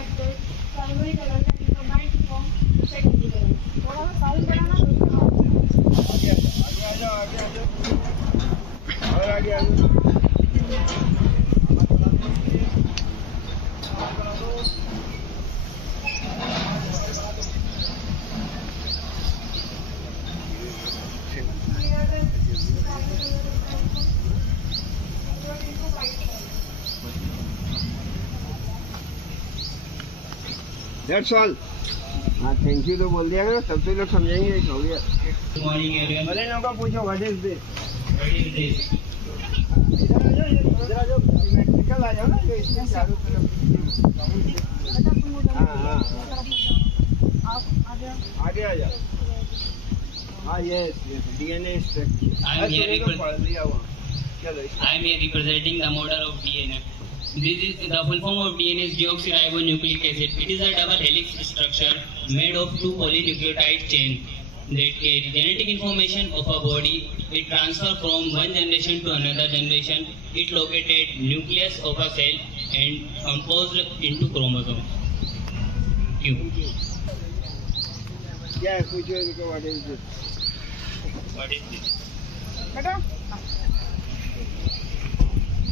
that the primary color that you combine to form the secondary color. थोड़ा सा sound बढ़ाना आगे That's all. हाँ थैंक यू तो बोल दिया ना, तब तो लोग समझेंगे। हो गया। Good morning everyone. अरे लोगों का पूछो what is this? What is this? इधर आ जाओ सिमेट्रिकल आ जाओ ना, जो इसमें चारों तरफ। हाँ आगे आ जाओ। हाँ yes DNA structure. I am here representing the model of DNA. This is the full form of DNA is deoxyribonucleic acid. It is a double helix structure made of two polynucleotide chain that carry genetic information of a body. It transfers from one generation to another generation. It located nucleus of a cell and composed into chromosome. Q. Yeah, पूछो इनको what is this? What is this? बेटा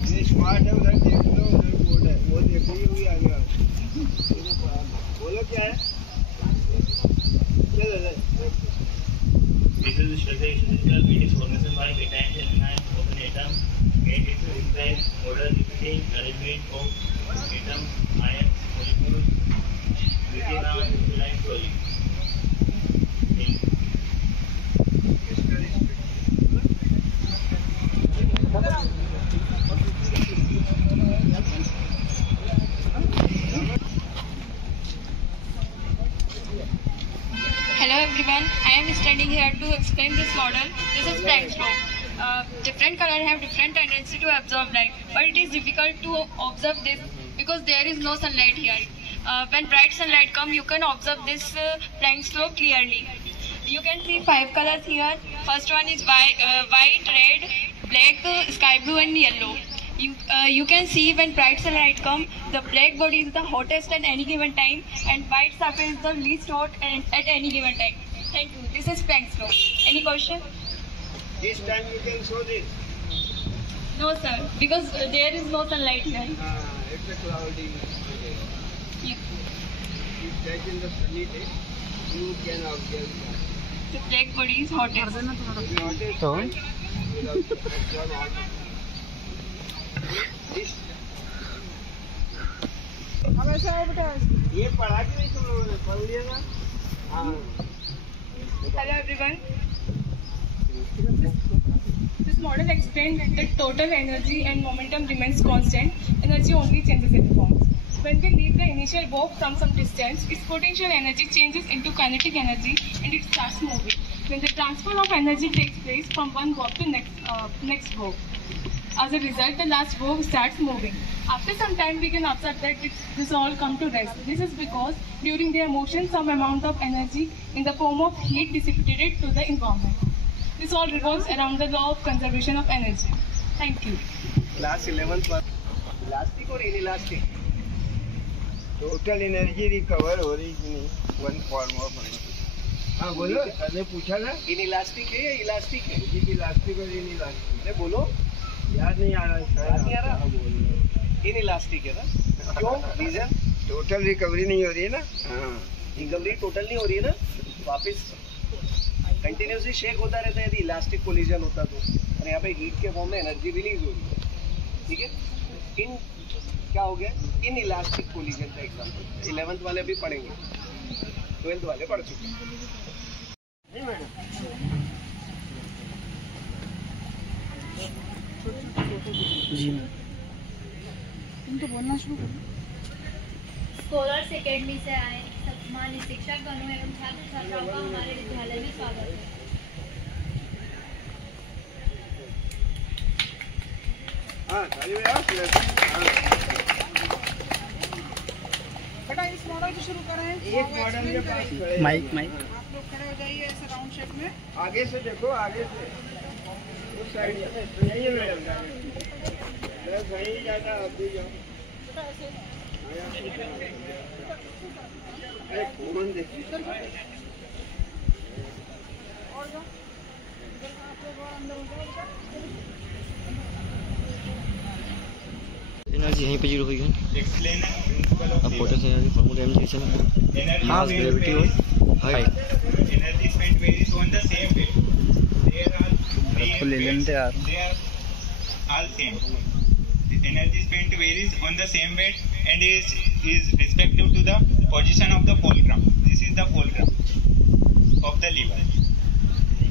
ये smart है, उधर देख लो, उधर board है, वो देखोगे भी आगे आओ। बोलो क्या है? चलो This is the structure physical. It is formation by cations and anions of an atom. It describes order, repeating arrangement of atoms, ions, molecules within a crystalline solid. Hello everyone, I am standing here to explain this model. This is Planck's law. Different color have different tendency to absorb light, but it is difficult to observe this because there is no sunlight here. When bright sunlight come, you can observe this Planck's law clearly. You can see 5 colors here. First one is white, red, black, sky blue and yellow. You can see when bright sunlight come, the black body is the hottest at any given time and white surface is the least hot at any given time. Thank you. This is Planck's law. Any question? This time you can show this. No sir, because there is no sunlight here. It's a cloudy day. Yeah. If that in the sunny day, you can observe that. The black body is hottest. The hottest point will absorb all. This. अब ऐसा है बेटा, ये पढ़ा कि नहीं तुम लोगों ने? पढ़ लिया ना? हाँ। Hello everyone. This model explains that total energy and momentum remains constant. Energy only changes its forms. When we leave the initial warp from some distance, its potential energy changes into kinetic energy and it starts moving. When the transfer of energy takes place from one warp to next warp. As a result, the last warp starts moving. After some time, we can observe that this all come to rest. This is because during their motion, some amount of energy in the form of heat dissipated to the environment. This all revolves around the law of conservation of energy. Thank you. Class 11th पर elastic और inelastic total energy recover हो रही कि नहीं? One form of energy. हाँ बोलो, मैंने पूछा ना इनइलास्टिक है या इलास्टिक है? जी इलास्टिक और इनइलास्टिक। अरे बोलो, याद नहीं आ रहा है, याद नहीं आ रहा? इनइलास्टिक है ना? क्यों? रीजन? टोटल रिकवरी नहीं हो रही है ना। हाँ रिकवरी टोटल नहीं हो रही है ना, वापस कंटिन्यूसली शेक होता रहता है यदि इलास्टिक कोलिजन होता तो। और यहाँ पे हीट के फॉर्म में एनर्जी रिलीज हो रही है, ठीक है। इन क्या हो गया? इन इलास्टिक कोलिजन का एग्जाम्पल 11th वाले भी पढ़ेंगे, 12th वाले पढ़ चुके हैं। जी मैम, तुम तो बोलना शुरू करो। स्कॉलर्स एकेडमी से आए सम्मानित शिक्षकगणों एवं छात्र छात्राओं का हमारे विद्यालय में स्वागत है। बेटा इस मॉडल को शुरू करें। एक मॉडल के पास माइक आप लोग खड़े हो जाइए ऐसे राउंड शेप में। आगे से देखो, आगे से उस साइड से मैडम, सही जाता आप भी जाओ। अरे कौन देखिए एनर्जी यहीं पे जीरो हुई है। एक्सप्लेन प्रिंसिपल ऑफ अब फोटो से यार फॉर्मूला एम जैसे मास ग्रेविटी और height energy spent varies on the same way they are को ले लेते यार they are all same. The energy spent varies on the same weight and is respective to the position of the fulcrum. This is the fulcrum of the lever.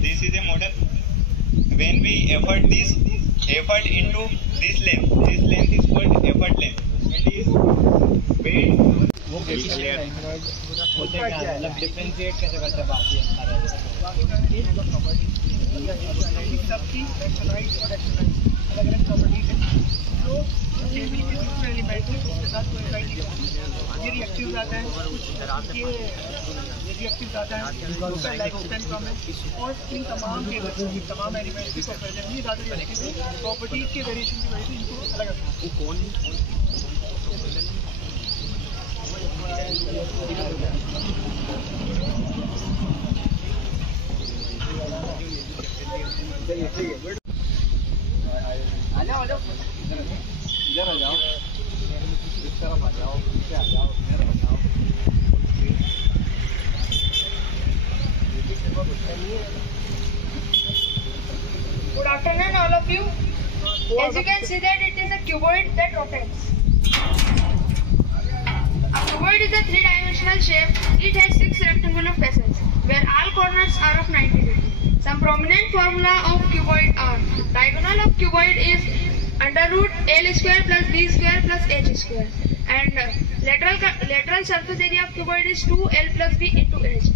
This is a model. When we effort this effort into this length is called effort length and is weight. वो clear होते क्या मतलब differentiate कैसे करते हैं बात ये सबकी इलेक्ट्रोलाइट और इलेक्ट्रोलाइट अलग-अलग प्रॉपर्टीज हैं जो केबल के दूसरे एलिमेंट के साथ कोई राइट नहीं करते। ये रिएक्टिव आता है, ये रिएक्टिव आता है, उसका लाइफस्पैन कम है और इन तमाम केबल तमाम एलिमेंट्स की प्रेजेंटली ज़्यादा रिएक्टिव है। प्रॉपर्टीज के वेरिएशन की वजह से इनको अलग रखना है। कौन आ जाओ इधर आ जाओ इस तरफ आ जाओ पीछे आ जाओ इधर आ जाओ Good afternoon all of you. As you can see that it is a cuboid that rotates. A cuboid is a three-dimensional shape. It has 6 rectangular faces where all corners are of 90 degrees. Some prominent formula of cuboid are: diagonal of cuboid is under root L square plus B square plus H square, and lateral surface area of cuboid is 2L plus B into H.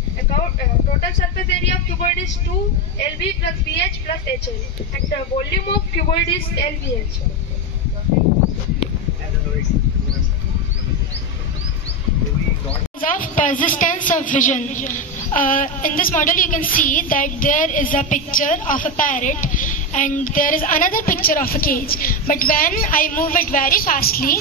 Total surface area of cuboid is 2LB plus BH plus HL, and the volume of cuboid is LBH. Of persistence of vision. In this model you can see that there is a picture of a parrot and there is another picture of a cage, but when I move it very fastly,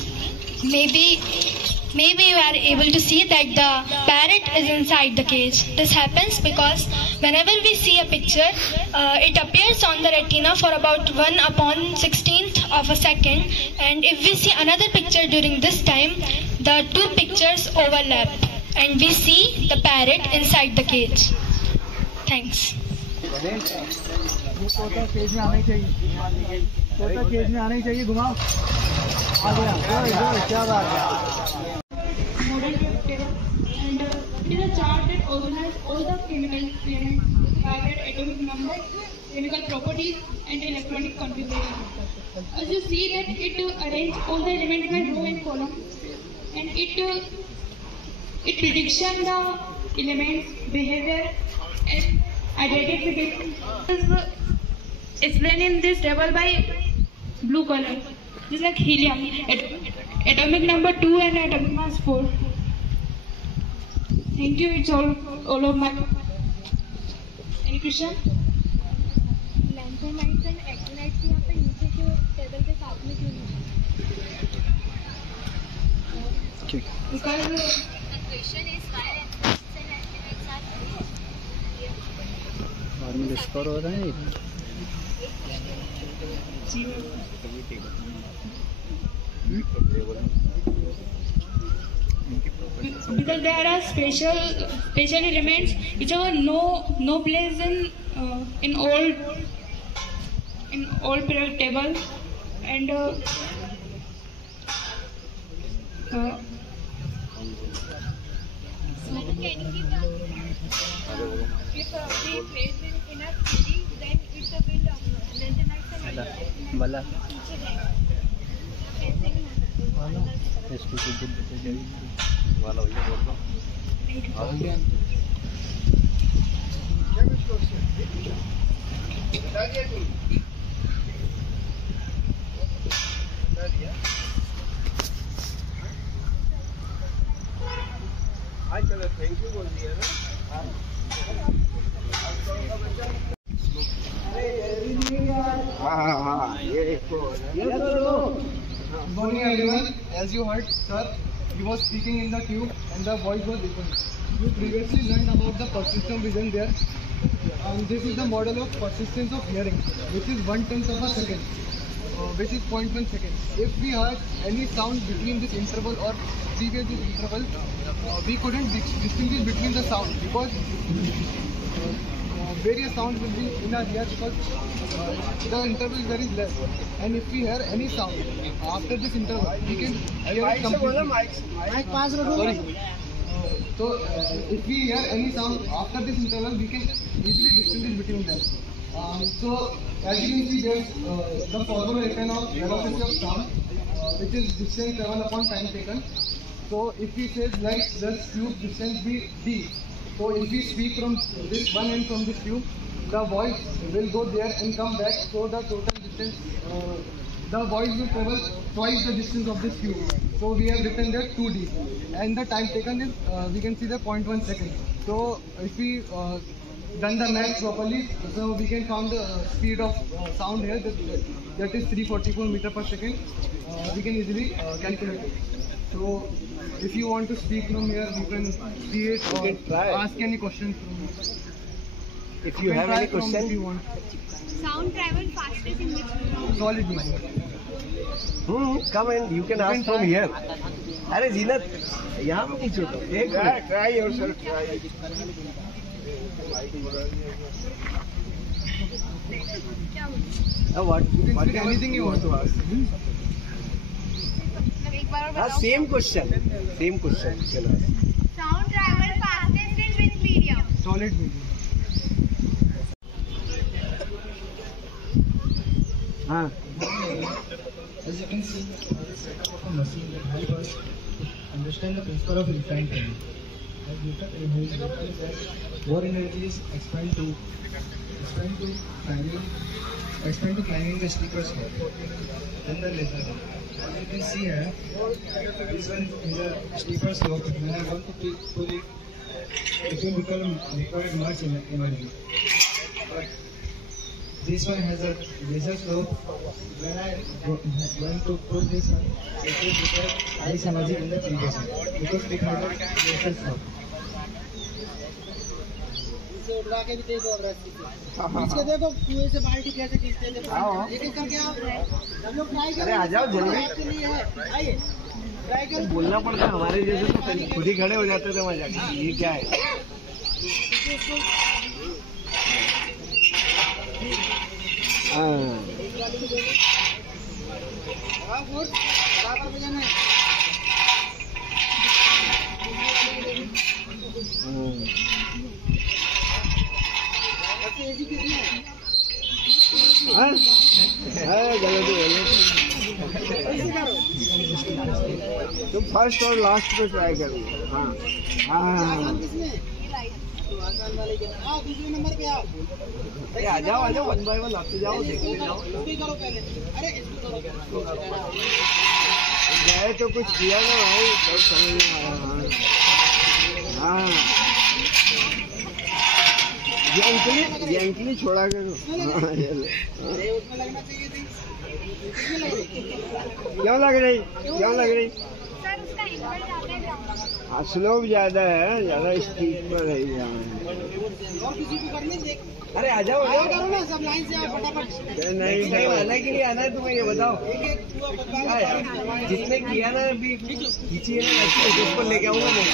maybe you are able to see that the parrot is inside the cage. This happens because whenever we see a picture, it appears on the retina for about 1/16th of a second, and if we see another picture during this time, the two pictures overlap and we see the parrot inside the cage. Thanks. तोता cage में आना ही चाहिए, तोता cage में आना ही चाहिए, घुमाओ आ गया, क्या बात है। Model table, and it is a chart that organizes all the chemical elements by their atomic number, chemical properties, and electronic configuration. As you see that it arranges all the elements by row and column, and it prediction the elements behavior and identification. Explained in this table by blue color. This is like helium, atomic number 2 and atomic mass 4. Thank you. It's all of my. Any question? Lanthanides and actinides यहाँ पे नीचे क्यों table के साथ में क्यों नहीं? Because The question is why lanthanides and actinides are बाद में डिस्कवर हो रहा है। because there are special elements which have no place in all periodic table, and Can you give if we place in a 3D, then it will lengthenize and बला ऐसे नहीं होता। इसको कुछ वाला हो गया बोल दो आ गया। हाँ चलो थैंक यू बोल दिया ना। हाँ ये इसको Good morning everyone. As you heard, sir, he was speaking in the tube and the voice was different. You previously learned about the persistent vision there. This is the model of persistence of hearing, which is 1/10 of a second, which is 0.1 second. If we heard any sound between this interval or previous this interval, we couldn't distinguish between the sound because various sounds will be in our ear because the interval is very less. And if we hear any sound after this interval, we can hear it completely. So if we hear any sound after this interval, we can easily distinguish between them. So as you can see, there is the formula written of velocity of sound, which is distance travel upon time taken. So if we say like this tube distance be d, so if we speak from this one end from this tube, the voice will go there and come back. So the total distance, the voice will travel twice the distance of this tube. So we have written there 2d, and the time taken is we can see the 0.1 second. So if we done the math properly, so we can count the speed of sound here. That is 344 meter per second. We can easily calculate it. So if you want to speak from here, you can see it or ask any questions from here. If you have any question, if you want. Sound travel fastest in which medium? Solid medium. Come and you can ask from here. अरे जीनत यहाँ पे नहीं छोड़ो. Try yourself. What? You can speak anything you want to ask. Same question. Sound travel fastest in which medium? Solid medium. As you can see, this setup of a machine that helps us understand the principle of refined time. As Newton said, more energy is expend to climbing the steeper slope than the lesser one. As you can see here, this one is a steeper slope. When I want to pull it, it will require much energy. But this one has a lesser slope. When I want to pull this one, it will require less energy than the previous one because it has a lesser slope. इसके देखो कुएं से बाल्टी कैसे खींचते हैं. एक एक करके आप हम लोग ट्राई करें. अरे आ जाओ जल्दी. आइए ट्राई करें. बोलना पड़ता है हमारे जैसे तो खुद ही खड़े हो जाते थे मजा. ये क्या है? तुम फर्स्ट और लास्ट पे ट्राई करो. दूसरे नंबर पे आओ. आ जाओ 1 by 1 आते जाओ, देखते जाओ. करो पहले. अरे इसको करो. गए तो कुछ किया ना भाई, सब समझ में आया. जेंटली छोड़ा करो. उसमें लगना चाहिए थी. क्यों लग रही? सर उसका इंपल्स ज्यादा है. हाँ, स्लोप ज्यादा है, ज्यादा स्पीड पर है यहाँ. और किसी को करने दे. अरे आ जाओ करो ना, सब लाइन से आओ फटाफट. नहीं आने के लिए आना है तुम्हें, ये बताओ. क्या यार, जिसने किया ना अभी खींचिए ना, उसको लेके आऊंगा मैं.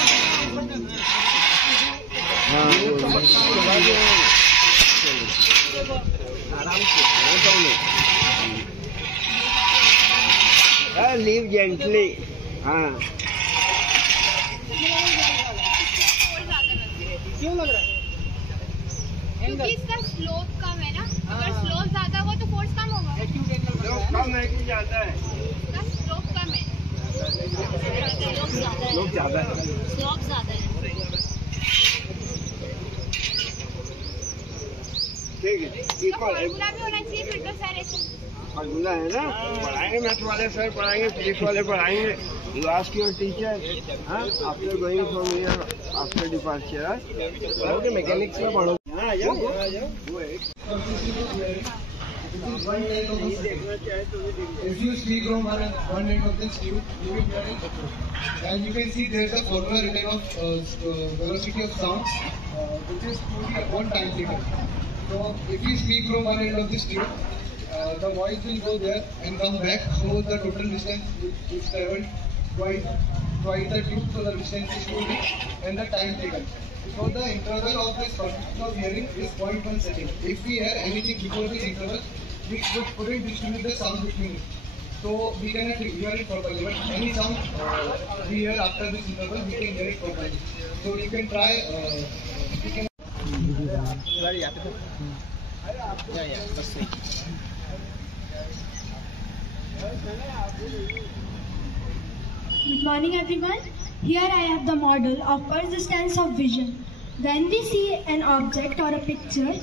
आराम से लीव जेंटली. हाँ, क्यों लग रहा है? क्योंकि इसका स्लोप कम है ना. अगर स्लोप ज्यादा होगा तो फोर्स कम होगा. कम है कि ज्यादा है? इसका स्लोप कम है. लोग ज्यादा है. स्लोप ज्यादा है. ठीक है. फॉर्मूला भी होना चाहिए फिर तो सर. ऐसे फॉर्मूला है ना, पढ़ाएंगे. मैथ वाले सर पढ़ाएंगे, फिजिक्स वाले पढ़ाएंगे. Last year teacher. After going from here after departure, okay mechanics में पढ़ो. आ जाओ. It is one tenth of a second. If you speak from one end of this tube, you will hear it. And you can see there is a formula written of velocity of sound, which is 2D upon time taken. So if you speak from one end of this tube, the voice will go there and come back. So the total distance is traveled twice the tube, so the distance is 2D and the time taken. So the interval of this consistent of hearing is 0.1 second. If we hear anything before this interval, we couldn't distinguish the sound between it. So we cannot hear it properly. But any sound we hear after this interval, we can hear it properly. So you can try. We can. Good morning, everyone. Here I have the model of persistence of vision. When we see an object or a picture,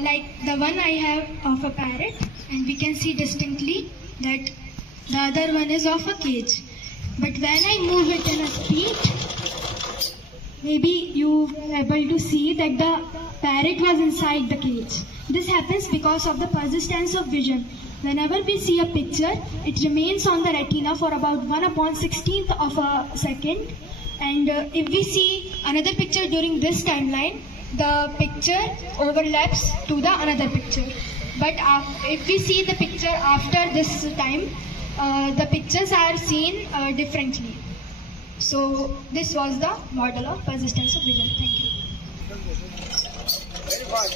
like the one I have of a parrot, and we can see distinctly that the other one is of a cage. But when I move it in a speed, maybe you were able to see that the parrot was inside the cage. This happens because of the persistence of vision. Whenever we see a picture, it remains on the retina for about 1/16th of a second. And if we see another picture during this timeline, the picture overlaps to the another picture. But if we see the picture after this time, the pictures are seen differently. So this was the model of persistence of vision. Thank you. Very fast.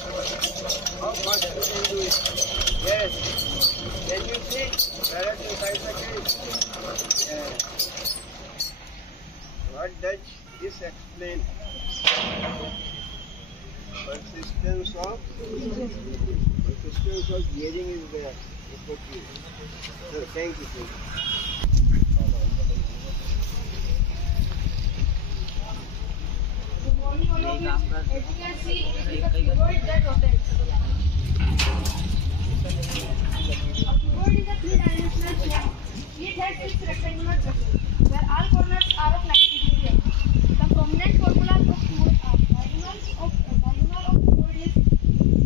How fast you can do it? Yes. Can you see? Parrot inside the cage. Yes. What does this explain? Persistence of hearing is there. So, thank you. As you can see, it is a keyboard that rotates. A keyboard is a three-dimensional shape. It has six rectangular circles, where all corners are of 90 degrees. The prominent formula of keyboard are diagonal of keyboard is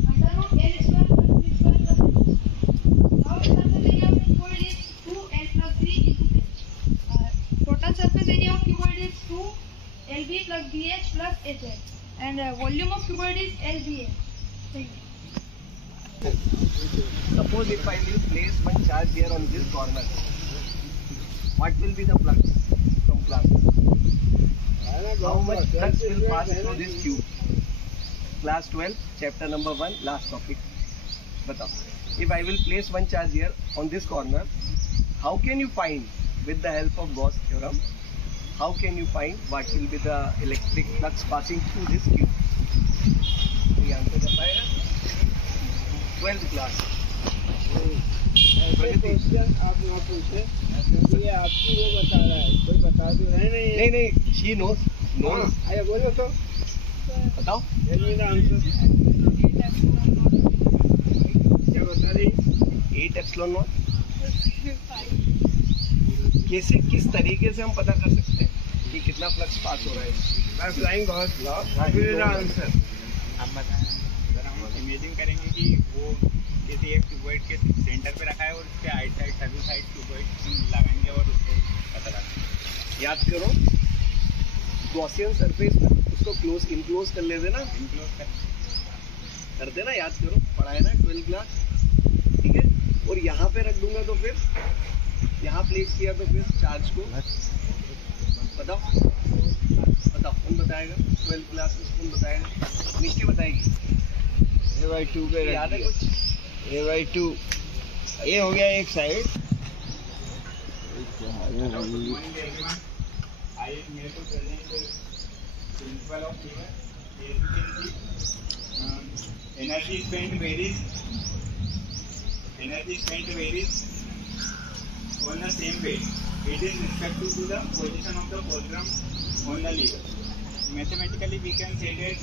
under root L square plus B square plus H. Now the surface area of keyboard is 2L plus 3 into H. Total surface area of keyboard is 2 LB plus BH plus HL, and volume of keyboard is LBA. Thank you. Suppose if I will place one charge here on this corner, what will be the flux from class? How much flux will pass through this tube? Class 12, chapter number 1, last topic. Batao. If I will place one charge here on this corner, how can you find, with the help of Gauss theorem, how can you find what will be the electric flux passing through this tube? The answer is 12th class. Question आप यहाँ पूछे, ये आपकी वो बता रहा है, कोई बता दो। नहीं, she knows. अरे बोलो तो बताओ। Tell me the answer. क्या बता रही? 8 epsilon naught। कैसे, किस तरीके से हम पता कर सकते हैं कि कितना फ्लक्स पास हो रहा है? By flying Gauss law, that is the answer. हम बताएं, अगर हम इमेजिन करेंगे कि वो किसी एक क्यूबॉइड के सेंटर पे रखा है और उसके आइट साइड सभी साइड क्यूबॉइड लगाएंगे और उसको पता लगाएंगे। याद करो, गॉसियन सरफेस पर उसको इनक्लोज कर लेते ना, करते ना, याद करो, पढ़ाए ना 12th क्लास, ठीक है। और यहाँ पे रख दूंगा तो फिर यहाँ प्लेस किया तो फिर चार्ज को बताओ, कौन बताएगा? 12th क्लास में कौन बताएगा? निश्चय बताएगी। A/2 पे याद है कुछ? A/2 ये हो गया एक side. I am here to present the principle of figure. As you can see, energy spent varies on the same weight. It is respective to the position of the fulcrum on the lever. Mathematically, we can say that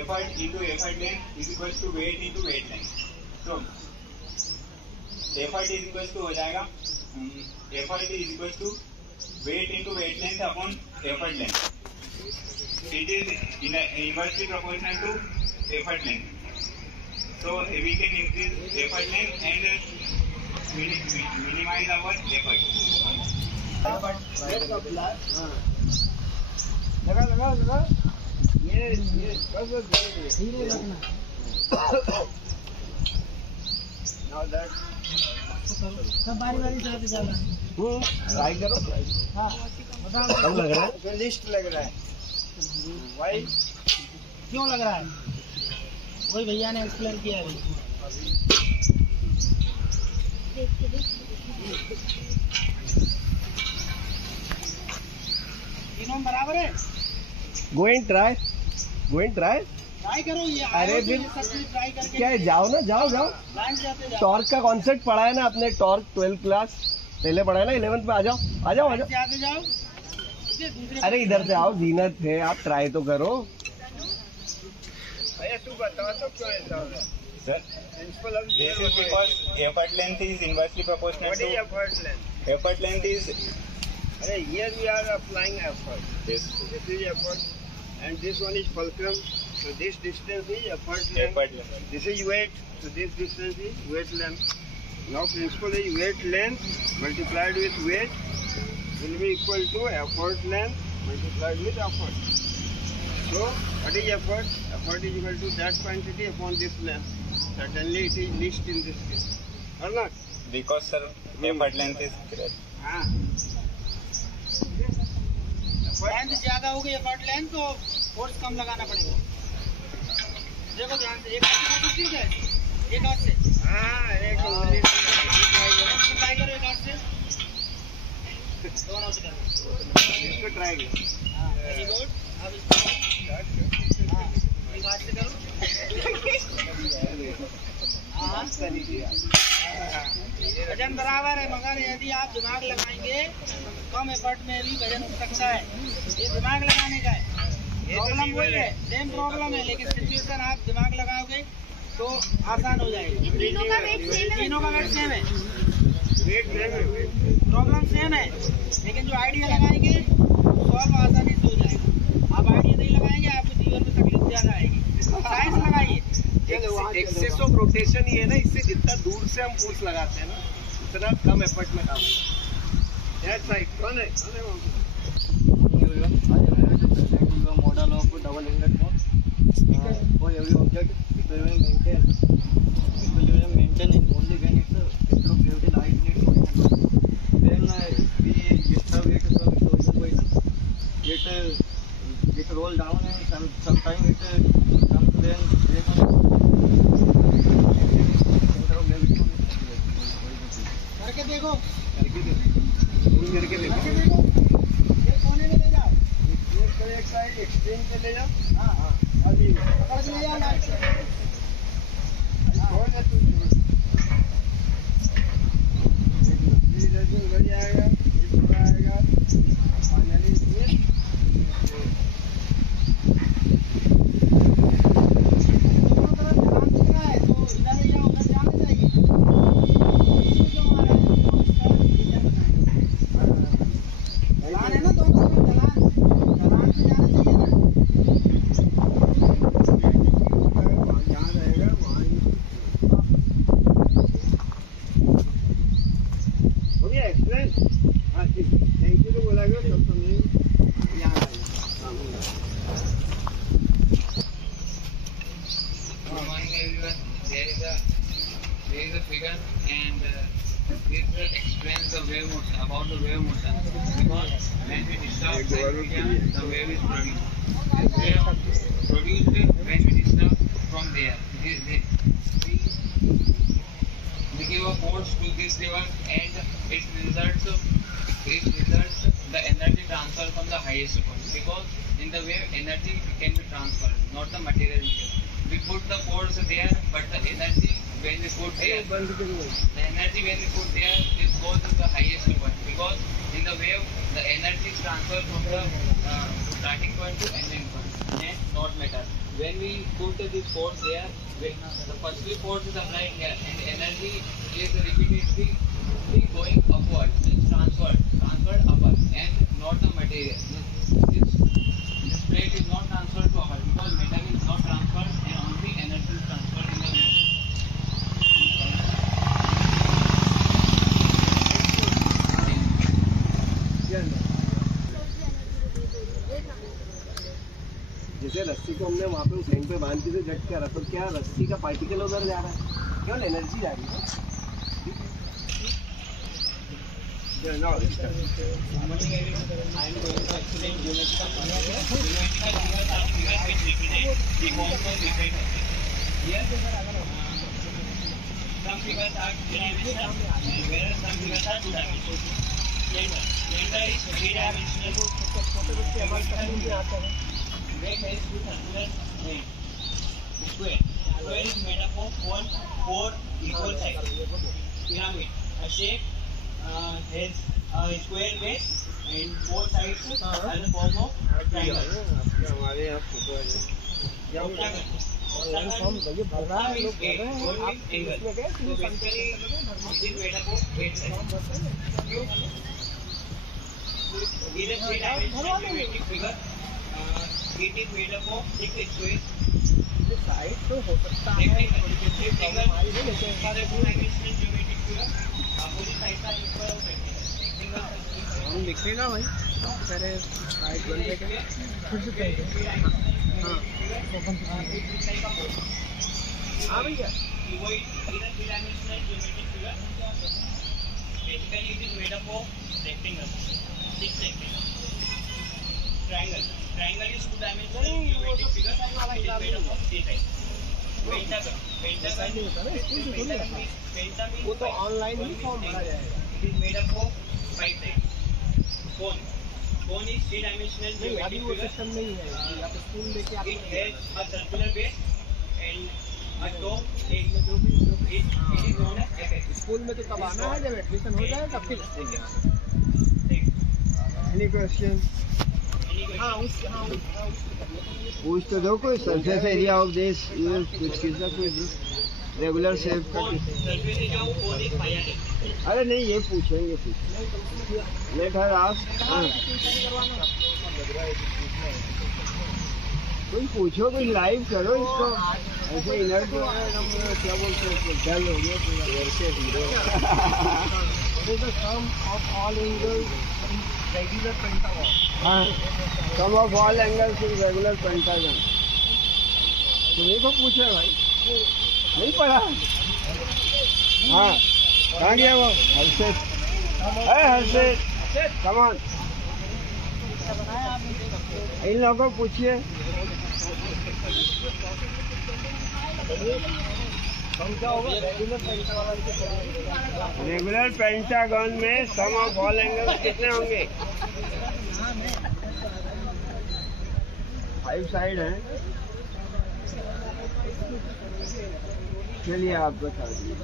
effort into effort length is equal to weight into weight length. So, effort is equal to हो जाएगा effort is equal to weight into weight length upon effort length. It is inversely proportional to effort length. So we can increase effort length and minimize our effort. लगा ये बस धीरे रखना। सब बारी से आते जाना। ट्राई करो। हाँ बताओ कम लग रहा है? लिस्ट लग रहा है। वाई क्यों लग रहा है? वही भैया ने एक्सप्लेन किया है। तीनों बराबर है? Go and try. ट्राई करो ये। अरे फिर ट्राई करके क्या है, जाओ ना, जाओ लाइन से आते जाओ। टॉर्क का कॉन्सेप्ट पढ़ा है ना आपने, टॉर्क 12th क्लास पहले पढ़ा है ना, 11th में आ जाओ। लाइन से आते जाओ। दूसरे अरे इधर से आओ, जीनत है, आप ट्राई तो करो। भैया तू बता तो क्यों ऐसा हो रहा है? Sir, this is because effort length is inversely proportional What to is effort length? effort length is Here we are applying effort. yes, This is effort, and this one is fulcrum. So this distance is effort length. effort length. This is weight. So this distance is weight length. Now principle is weight length multiplied with weight will be equal to effort length multiplied with effort. So what is effort? Effort is equal to that quantity upon this length. Certainly it is least in this case. Or not? Because sir, effort length is correct. हाँ। Length ज्यादा होगी effort length तो force कम लगाना पड़ेगा। देखो ध्यान से, एक हाथ से ठीक है, एक हाथ से। हाँ एक उंगली से ट्राई करो, एक हाथ से दोनों से करो। इसको ट्राई करो। हाँ वेरी गुड। अब इसको हाँ एक हाथ से करो। हाँ वजन बराबर है, मगर यदि आप दिमाग लगाएंगे कम एफर्ट में भी वजन उठ सकता है। ये दिमाग लगाने का है। प्रॉब्लम वही है, सेम प्रॉब्लम है, लेकिन सिचुएशन आप दिमाग लगाओगे तो आसान हो जाएगी। तीनों का वेट सेम है। प्रॉब्लम सेम है, लेकिन जो आइडिया लगाएंगे सॉल्व आसानी से हो जाएगा। आप आइडिया नहीं लगाएंगे आपको जीवन में तकलीफ ज्यादा आएगी। साइंस लगाइए। एक्सेस ऑफ रोटेशन ही है ना, इससे जितना दूर से हम फोर्स लगाते हैं ना उतना कम एफर्ट में काम होता है। कौन है? Model of double inlet pump for every object equilibrium maintain only when its center of gravity lies in its origin. When we disturb it from its origin position, it roll down and sometimes it comes when center of gravity करके देखो, करके देखो। ये कोने में ले जाओ, एक साइड एक्सट्रीम पे ले जाओ। हाँ हाँ अभी पकड़ के ले जाओ ना। उधर जाएगा, इधर आएगा, फाइनली दोनों तरफ ध्यान देना है, तो इधर ले जाओ, उधर जाना चाहिए। जो हमारा है वो इसका डिजाइन बनाएगा। ढलान है ना, दोनों तरफ ढलान से जाना चाहिए ना। जहाँ रहेगा वहाँ हो गया एक्सप्लेन। हाँ ठीक, थैंक यू तो बोला गया, सब समझे यहाँ Good morning everyone. There is a figure and this explains the wave motion, about the wave motion, because when we disturb the wave is produced. This wave produced when we disturb from there. We give a force to this level and it results the energy transfer from the highest point, because in the wave energy can be transferred, not the material. We put the force there, but the energy when we put there, it goes to the highest point, because in the wave the energy is transferred from the starting point to ending point, and not matter. When we put this force there, when the firstly force is applied here, and the energy is repeatedly going upward, it's transferred upward, and not the material. This plate is not transferred to upward, because metal is not transferred and only energy is transferred in the wave. जैसे रस्सी को हमने वहाँ पे उस and पे बांध के जट किया तो क्या रस्सी का पार्टिकल उधर जा रहा है, केवल एनर्जी जा रही है। Some figures are three-dimensional, whereas some figures are two-dimensional. Cylinder is three-dimensional. Where has two circular ends. Square. Square is made up of four equal sides. Pyramid. A shape has a square base and four sides are the form of triangle. Octagon means eight. One means angle. So basically, it is made up of 8 sides. It is a three-dimensional geometric figure. It is made up of 6 squares. Rectangle is a two-dimensional geometric figure. Opposite sides are equal of rectangle. हम लिखेगा भाई पहले side बन जाएगा फिर से कहेंगे हाँ हाँ भैया Basically, it is made up of rectangle, 6 rectangles. Triangle is two-dimensional geometric figure. It is made up of 3 sides. Pentagon वो तो ऑनलाइन ही फॉर्म भरा जाएगा। It is made up of 5 sides. Cone is three-dimensional अभी geometric वो figure. System नहीं है आप school लेके आप It has a circular base and a top edge. It is known as apex. School में तो तब आना है जब एडमिशन हो जाए तब फिर Any question? हाँ उस पूछ तो दो कोई सरफेस एरिया ऑफ दिस किसका कोई रेगुलर शेप का Surface area of cone is 500. अरे नहीं ये पूछेंगे लेट हर आस्क हाँ कोई पूछो कोई लाइव करो इसको ऐसे इनर को क्या बोलते हैं डल हो गया पूरा ऐसे hero What is the sum of all angles in regular pentagon? हाँ sum of all angles in regular pentagon तुम्ही को पूछे भाई नहीं पढ़ा हाँ कहाँ गया वो हर्षित हर्षित कम ऑन इन लोगों को पूछिए रेगुलर पेंटागन में सम ऑफ ऑल एंगल्स कितने होंगे 5 साइड हैं चलिए आप बता दीजिए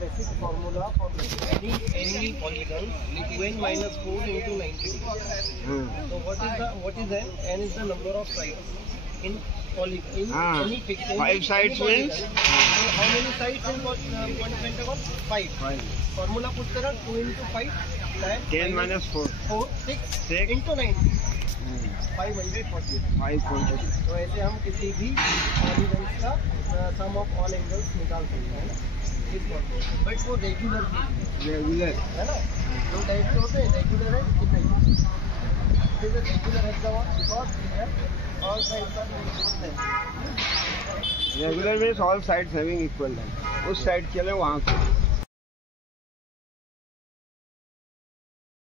Basic formula for any polygon, 2n minus 4 into 90. So what is n? N is the number of sides in polygon. In any picture. 5 sides means? How many sides in one pentagon? 5. Formula put करा 2 into 5. 10 minus 4. 4 6 into 90. 540. 540. तो ऐसे हम किसी भी polygons का सम of all angles निकाल सकते हैं ना बट वो रेगुलर रेगुलर है ना दो टाइप के होते हैं रेगुलर है इरेगुलर रेगुलर है because all sides are equal regular means all sides having equal length उस साइड चले वहाँ को